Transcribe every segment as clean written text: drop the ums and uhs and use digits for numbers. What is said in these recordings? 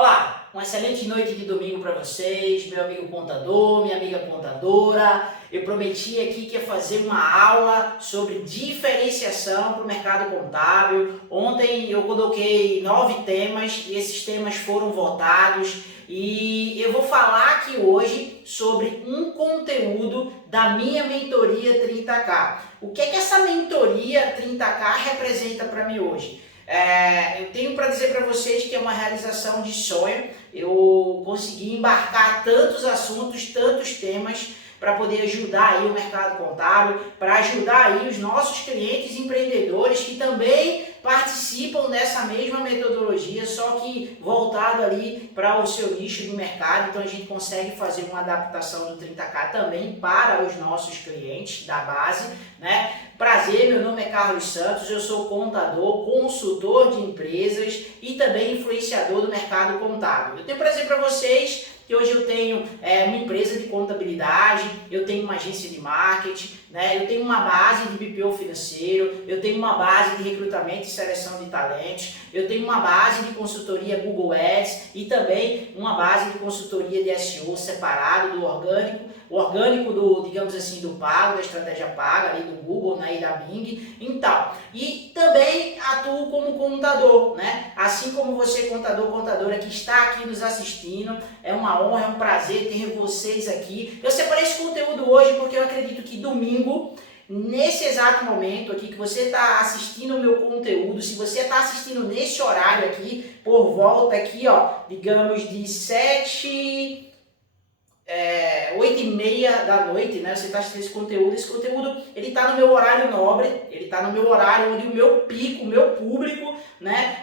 Olá, uma excelente noite de domingo para vocês, meu amigo contador, minha amiga contadora. Eu prometi aqui que ia fazer uma aula sobre diferenciação para o mercado contábil. Ontem eu coloquei 9 temas e esses temas foram votados e eu vou falar aqui hoje sobre um conteúdo da minha mentoria 30K. O que é que essa mentoria 30K representa para mim hoje? Eu tenho para dizer para vocês que é uma realização de sonho. Eu consegui embarcar tantos assuntos, tantos temas para poder ajudar aí o mercado contábil, para ajudar aí os nossos clientes empreendedores que também participam dessa mesma metodologia, só que voltado ali para o seu nicho do mercado. Então a gente consegue fazer uma adaptação do 30K também para os nossos clientes da base, né? Prazer, meu nome é Carlos Santos, eu sou contador, consultor de empresas e também influenciador do mercado contábil. Eu tenho prazer para vocês que hoje eu tenho uma empresa de contabilidade, eu tenho uma agência de marketing, né? Eu tenho uma base de BPO financeiro, eu tenho uma base de recrutamento e seleção de talentos, eu tenho uma base de consultoria Google Ads e também uma base de consultoria de SEO separado do orgânico, o orgânico do, digamos assim, do pago, da estratégia paga ali do Google, né, e da Bing. Então, e também atuo como contador, né? Assim como você, contador, contadora que está aqui nos assistindo, é uma honra, é um prazer ter vocês aqui. Eu separei esse conteúdo hoje porque eu acredito que domingo, nesse exato momento aqui que você está assistindo o meu conteúdo, se você está assistindo nesse horário aqui, por volta aqui, ó, digamos de 8h30 da noite, né? Você está assistindo esse conteúdo ele está no meu horário nobre, ele está no meu horário onde o meu pico, o meu público, né?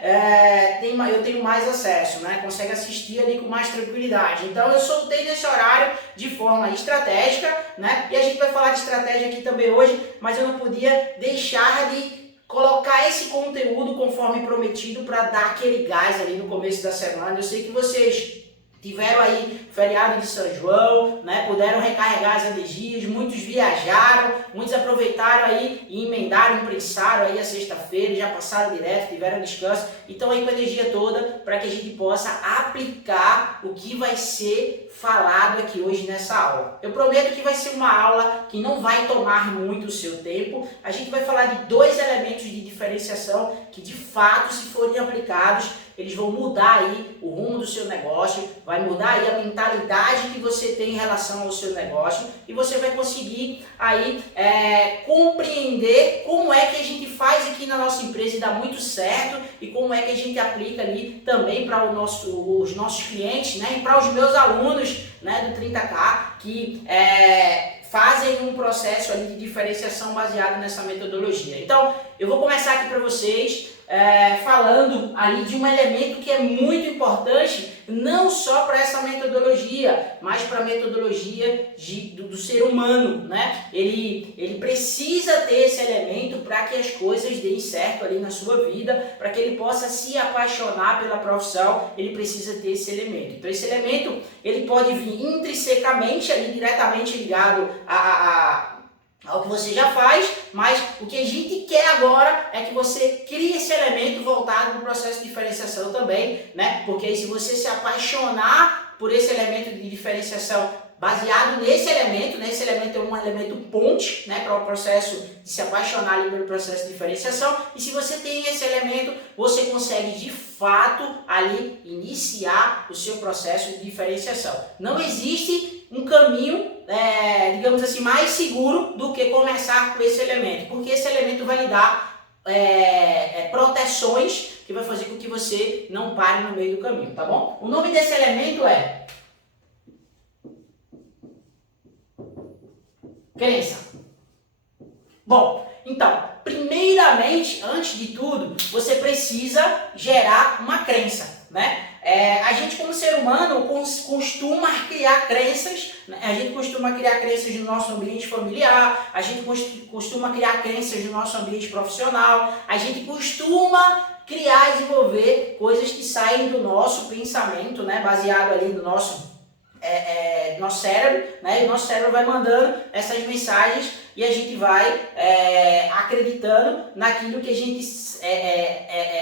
Eu tenho mais acesso, né? Consegue assistir ali com mais tranquilidade. Então eu soltei nesse horário de forma estratégica, né? E a gente vai falar de estratégia aqui também hoje, mas eu não podia deixar de colocar esse conteúdo conforme prometido para dar aquele gás ali no começo da semana. Eu sei que vocês tiveram aí feriado de São João, né? Puderam recarregar as energias, muitos viajaram, muitos aproveitaram aí e emendaram, imprensaram aí a sexta-feira, já passaram direto, tiveram descanso, então aí com a energia toda para que a gente possa aplicar o que vai ser falado aqui hoje nessa aula. Eu prometo que vai ser uma aula que não vai tomar muito o seu tempo. A gente vai falar de 2 elementos de diferenciação que de fato, se forem aplicados, eles vão mudar aí o rumo do seu negócio, vai mudar aí a mentalidade que você tem em relação ao seu negócio e você vai conseguir aí compreender como é que a gente faz aqui na nossa empresa e dá muito certo e como é que a gente aplica ali também para os nossos clientes, né, e para os meus alunos, né, do 30K que fazem um processo ali de diferenciação baseado nessa metodologia. Então, eu vou começar aqui para vocês falando ali de um elemento que é muito importante, não só para essa metodologia, mas para a metodologia do ser humano, né? Ele precisa ter esse elemento para que as coisas deem certo ali na sua vida, para que ele possa se apaixonar pela profissão, ele precisa ter esse elemento. Então esse elemento, ele pode vir intrinsecamente ali, diretamente ligado ao que você já faz, mas o que a gente quer agora é que você crie esse elemento voltado para o processo de diferenciação também, né? Porque aí se você se apaixonar por esse elemento de diferenciação baseado nesse elemento, né? Esse elemento é um elemento ponte, né, para o processo de se apaixonar ali pelo processo de diferenciação, e se você tem esse elemento, você consegue de fato ali iniciar o seu processo de diferenciação. Não existe um caminho, digamos assim, mais seguro do que começar com esse elemento, porque esse elemento vai lhe dar proteções que vai fazer com que você não pare no meio do caminho, tá bom? O nome desse elemento é crença. Bom, então, primeiramente, antes de tudo, você precisa gerar uma crença, né? A gente como ser humano costuma criar crenças, né? A gente costuma criar crenças no nosso ambiente familiar, a gente costuma criar crenças no nosso ambiente profissional, a gente costuma criar e desenvolver coisas que saem do nosso pensamento, né? Baseado ali no nosso cérebro, né? E o nosso cérebro vai mandando essas mensagens e a gente vai acreditando naquilo que a gente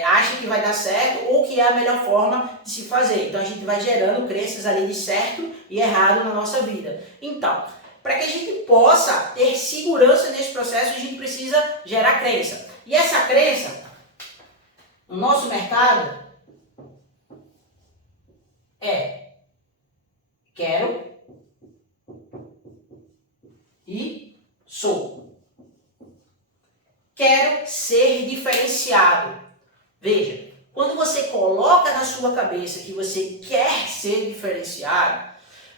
acha que vai dar certo ou que é a melhor forma de se fazer. Então a gente vai gerando crenças ali de certo e errado na nossa vida. Então, para que a gente possa ter segurança nesse processo, a gente precisa gerar crença. E essa crença, no nosso mercado, é quero e sou. Quero ser diferenciado. Veja, quando você coloca na sua cabeça que você quer ser diferenciado,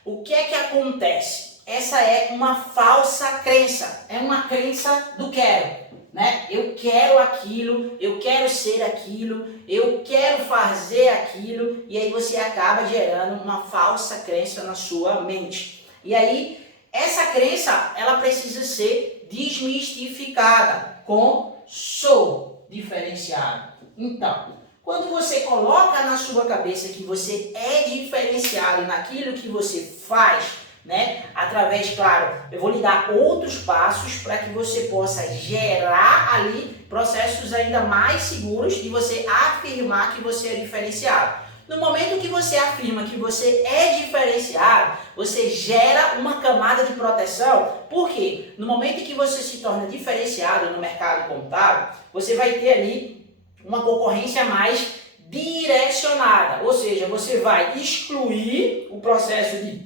o que é que acontece? Essa é uma falsa crença, é uma crença do quero, né? Eu quero aquilo, eu quero ser aquilo, eu quero fazer aquilo, e aí você acaba gerando uma falsa crença na sua mente. E aí, essa crença, ela precisa ser desmistificada com sou diferenciado. Então, quando você coloca na sua cabeça que você é diferenciado naquilo que você faz, né? Através, claro, eu vou lhe dar outros passos para que você possa gerar ali processos ainda mais seguros de você afirmar que você é diferenciado. No momento que você afirma que você é diferenciado, você gera uma camada de proteção. Por quê? No momento que você se torna diferenciado no mercado contábil, você vai ter ali uma concorrência mais direcionada. Ou seja, você vai excluir o processo de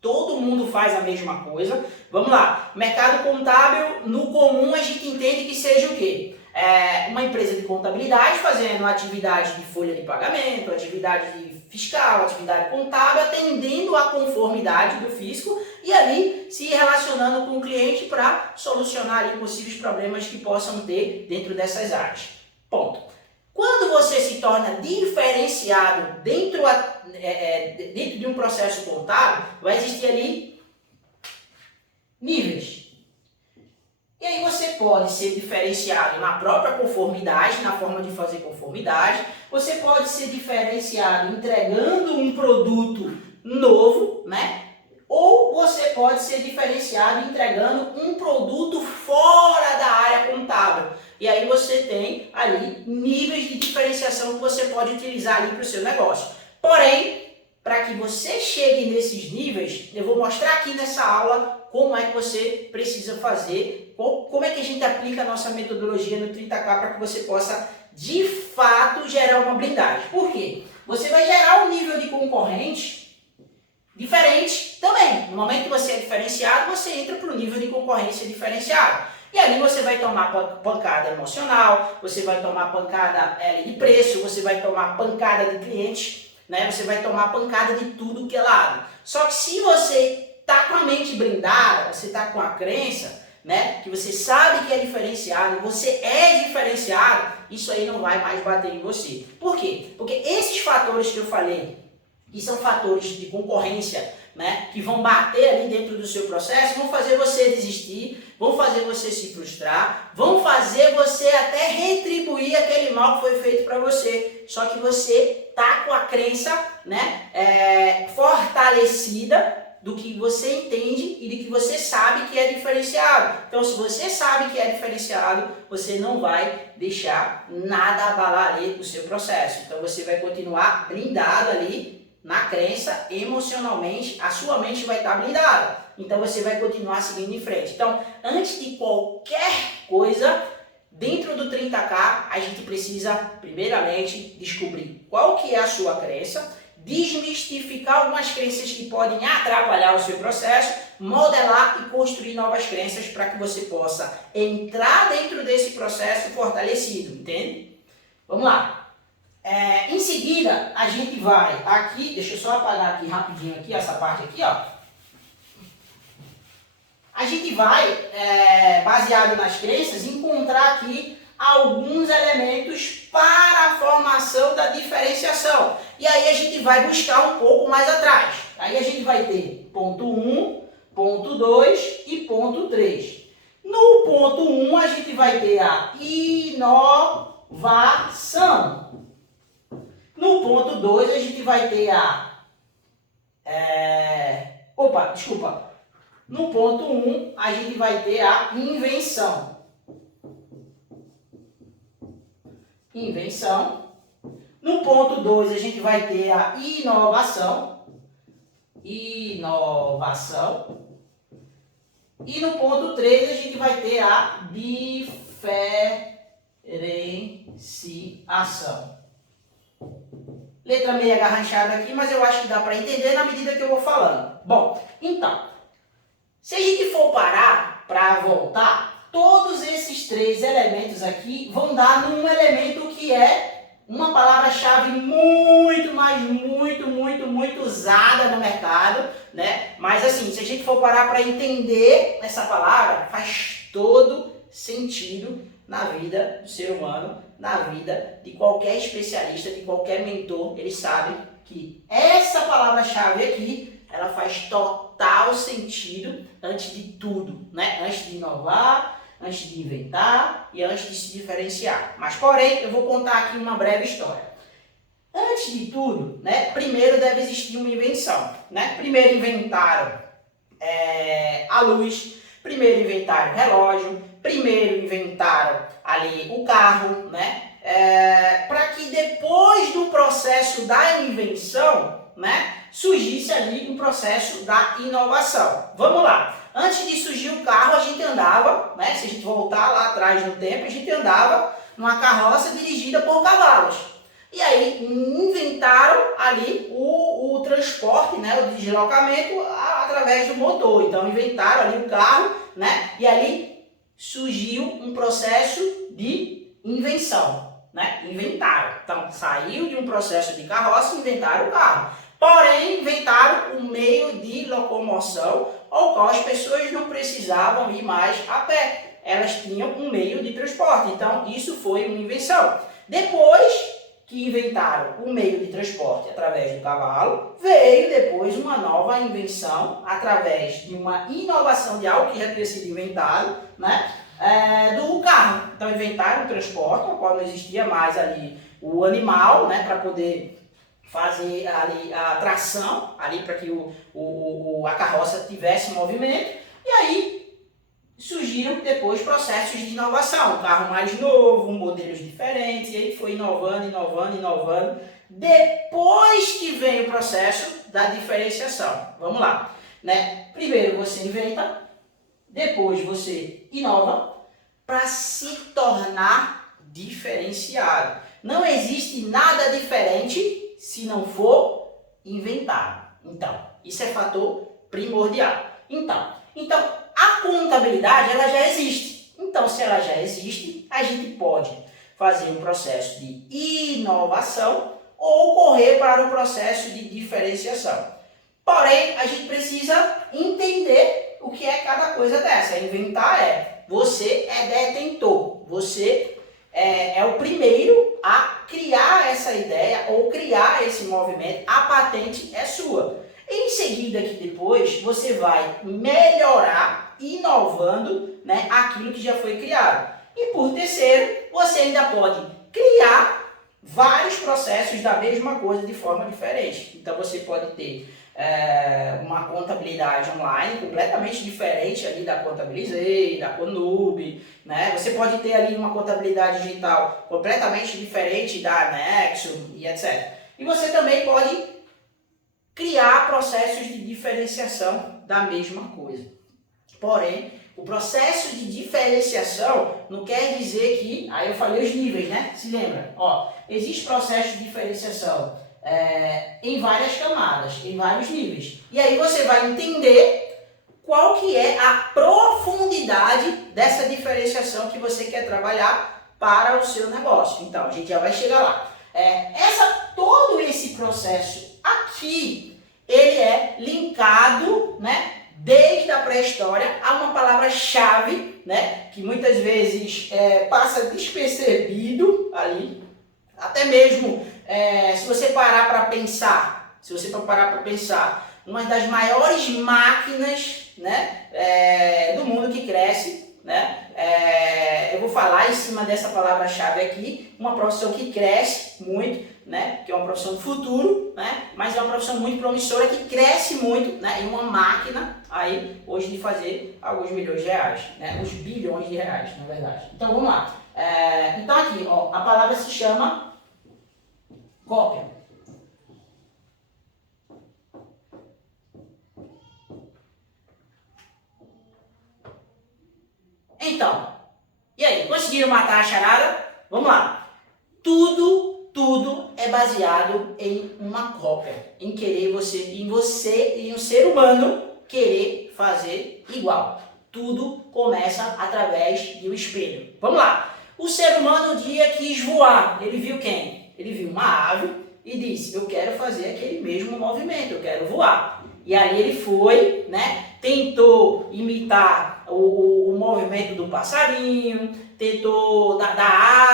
todo mundo faz a mesma coisa. Vamos lá, mercado contábil, no comum a gente entende que seja o quê? Uma empresa de contabilidade fazendo atividade de folha de pagamento, atividade de fiscal, atividade contábil, atendendo à conformidade do fisco e ali se relacionando com o cliente para solucionar ali possíveis problemas que possam ter dentro dessas áreas. Ponto. Quando você se torna diferenciado dentro de um processo contábil, vai existir ali níveis. E aí você pode ser diferenciado na própria conformidade, na forma de fazer conformidade. Você pode ser diferenciado entregando um produto novo, né? Ou você pode ser diferenciado entregando um produto fora da área contábil. E aí você tem ali níveis de diferenciação que você pode utilizar ali para o seu negócio. Porém, para que você chegue nesses níveis, eu vou mostrar aqui nessa aula como é que você precisa fazer, como é que a gente aplica a nossa metodologia no 30K para que você possa, de fato, gerar uma blindagem. Por quê? Você vai gerar um nível de concorrente diferente também. No momento que você é diferenciado, você entra para o nível de concorrência diferenciado. E ali você vai tomar pancada emocional, você vai tomar pancada de preço, você vai tomar pancada de cliente, né? Você vai tomar pancada de tudo que é lado. Só que se você está com a mente blindada, você está com a crença, né, que você sabe que é diferenciado, você é diferenciado, isso aí não vai mais bater em você. Por quê? Porque esses fatores que eu falei, que são fatores de concorrência, né, que vão bater ali dentro do seu processo, vão fazer você desistir, vão fazer você se frustrar, vão fazer você até retribuir aquele mal que foi feito para você. Só que você tá com a crença, né, fortalecida do que você entende e de que você sabe que é diferenciado. Então, se você sabe que é diferenciado, você não vai deixar nada abalar ali o seu processo. Então, você vai continuar blindado ali na crença, emocionalmente, a sua mente vai estar blindada. Então, você vai continuar seguindo em frente. Então, antes de qualquer coisa, dentro do 30K, a gente precisa, primeiramente, descobrir qual que é a sua crença, desmistificar algumas crenças que podem atrapalhar o seu processo, modelar e construir novas crenças para que você possa entrar dentro desse processo fortalecido, entende? Vamos lá. Em seguida, a gente vai aqui, deixa eu só apagar aqui rapidinho aqui, essa parte aqui, ó. A gente vai, baseado nas crenças, encontrar aqui alguns elementos para a formação da diferenciação. E aí a gente vai buscar um pouco mais atrás. Aí a gente vai ter ponto 1, ponto 2 e ponto 3. No ponto 1 a gente vai ter a inovação. No ponto 2 a gente vai ter a... No ponto 1, a gente vai ter a invenção. Invenção. No ponto 2, a gente vai ter a inovação. Inovação. E no ponto 3, a gente vai ter a diferenciação. Letra meio agarranchada aqui, mas eu acho que dá para entender na medida que eu vou falando. Bom, então, se a gente for parar para voltar, todos esses 3 elementos aqui vão dar num elemento que é uma palavra-chave muito, mas muito usada no mercado, né? Mas assim, se a gente for parar para entender essa palavra, faz todo sentido na vida do ser humano, na vida de qualquer especialista, de qualquer mentor. Eles sabem que essa palavra-chave aqui, ela faz total sentido antes de tudo, né? Antes de inovar, antes de inventar e antes de se diferenciar. Mas, porém, eu vou contar aqui uma breve história. Antes de tudo, né, primeiro deve existir uma invenção, né? Primeiro inventaram a luz, primeiro inventaram o relógio, primeiro inventaram ali o carro, né? Para que depois do processo da invenção, né, surgisse ali um processo da inovação. Vamos lá. Antes de surgir o carro, a gente andava, né? Se a gente voltar lá atrás no tempo, a gente andava numa carroça dirigida por cavalos. E aí inventaram ali o transporte, né? O deslocamento através do motor. Então inventaram ali o carro, né? E ali surgiu um processo de invenção, né? Inventaram. Então saiu de um processo de carroça e inventaram o carro. Porém, inventaram um meio de locomoção ao qual as pessoas não precisavam ir mais a pé. Elas tinham um meio de transporte. Então, isso foi uma invenção. Depois que inventaram o meio de transporte através do cavalo, veio depois uma nova invenção através de uma inovação de algo que já tinha sido inventado, né? Do carro. Então, inventaram o transporte, no qual não existia mais ali o animal, né? Para poder fazer ali a tração, ali para que a carroça tivesse movimento, e aí surgiram depois processos de inovação, um carro mais novo, modelos diferentes, e aí foi inovando, depois que vem o processo da diferenciação. Vamos lá, né? Primeiro você inventa, depois você inova, para se tornar diferenciado. Não existe nada diferente se não for inventado. Então, isso é fator primordial. Então a contabilidade, ela já existe. Então, se ela já existe, a gente pode fazer um processo de inovação ou correr para o processo de diferenciação. Porém, a gente precisa entender o que é cada coisa dessa. Inventar você é detentor, você é o primeiro a criar essa ideia ou criar esse movimento, a patente é sua. Em seguida, que depois você vai melhorar, inovando, né, aquilo que já foi criado. E por terceiro, você ainda pode criar vários processos da mesma coisa de forma diferente. Então você pode ter uma contabilidade online completamente diferente ali da Contabilizei, da Conube, né? Você pode ter ali uma contabilidade digital completamente diferente da Anexo e etc. E você também pode criar processos de diferenciação da mesma coisa. Porém, o processo de diferenciação não quer dizer que... Aí eu falei os níveis, né? Se lembra? Ó, existe processo de diferenciação em várias camadas, em vários níveis. E aí você vai entender qual que é a profundidade dessa diferenciação que você quer trabalhar para o seu negócio. Então, a gente já vai chegar lá. Todo esse processo aqui, ele é linkado, né, desde a pré-história a uma palavra-chave, né, que muitas vezes passa despercebido ali, até mesmo se você parar para pensar, uma das maiores máquinas, né, do mundo que cresce, né, eu vou falar em cima dessa palavra-chave aqui, uma profissão que cresce muito, né, que é uma profissão do futuro, né, mas é uma profissão muito promissora que cresce muito, né, e uma máquina aí hoje de fazer alguns milhões de reais, né, uns bilhões de reais, na verdade. Então vamos lá. Então aqui, ó, a palavra se chama cópia. Então, e aí, conseguiram matar a charada? Vamos lá. Tudo é baseado em uma cópia, em querer em um ser humano querer fazer igual. Tudo começa através de um espelho. Vamos lá. O ser humano um dia quis voar. Ele viu quem? Ele viu uma ave e disse: eu quero fazer aquele mesmo movimento, eu quero voar. E aí ele foi, né? Tentou imitar o movimento do passarinho, tentou da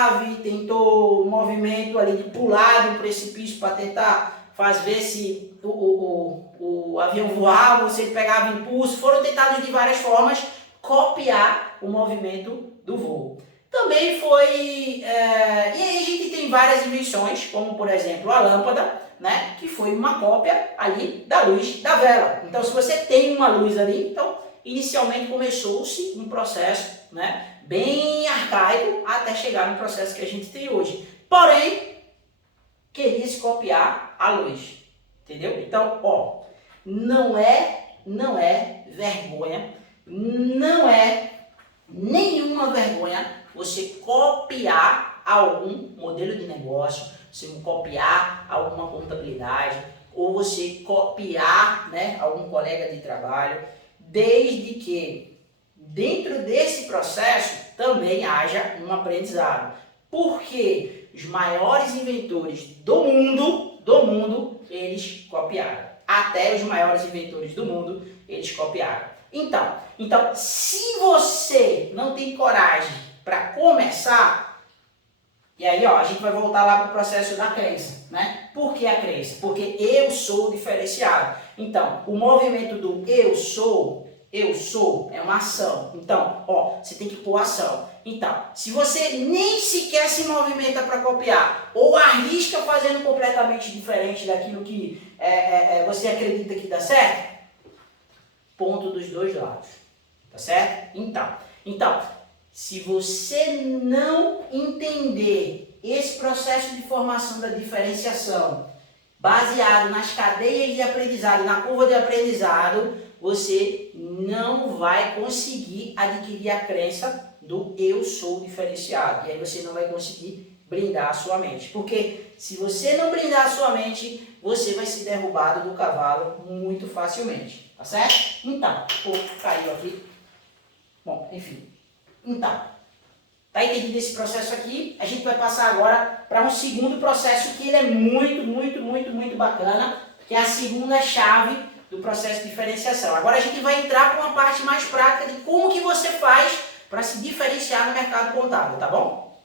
ave, tentou o movimento ali de pular de um precipício para tentar ver se o avião voava, ou se ele pegava impulso. Foram tentados de várias formas copiar o movimento do voo. Também foi... e aí a gente tem várias invenções, como por exemplo a lâmpada, né, que foi uma cópia ali da luz da vela. Então se você tem uma luz ali, então inicialmente começou-se um processo, né, bem arcaico até chegar no processo que a gente tem hoje. Porém, queria se copiar a luz, entendeu? Então, ó, não é vergonha, não é nenhuma vergonha você copiar algum modelo de negócio, você copiar alguma contabilidade, ou você copiar, né, algum colega de trabalho, desde que dentro desse processo também haja um aprendizado. Porque os maiores inventores do mundo, eles copiaram. Até os maiores inventores do mundo, eles copiaram. Então, se você não tem coragem para começar, e aí ó, a gente vai voltar lá para o processo da crença, né? Por que a crença? Porque eu sou diferenciado. Então, o movimento do eu sou é uma ação. Então, ó, você tem que pôr ação. Então, se você nem sequer se movimenta para copiar, ou arrisca fazendo completamente diferente daquilo que você acredita que dá certo, ponto dos dois lados. Tá certo? Então, se você não entender esse processo de formação da diferenciação, baseado nas cadeias de aprendizado, na curva de aprendizado, você não vai conseguir adquirir a crença do eu sou diferenciado. E aí você não vai conseguir blindar a sua mente. Porque se você não blindar a sua mente, você vai ser derrubado do cavalo muito facilmente. Tá certo? Então, caiu aqui. Bom, enfim. Então, tá entendido esse processo aqui? A gente vai passar agora para um segundo processo que ele é muito bacana, que é a segunda chave do processo de diferenciação. Agora a gente vai entrar para uma parte mais prática de como que você faz para se diferenciar no mercado contábil, tá bom?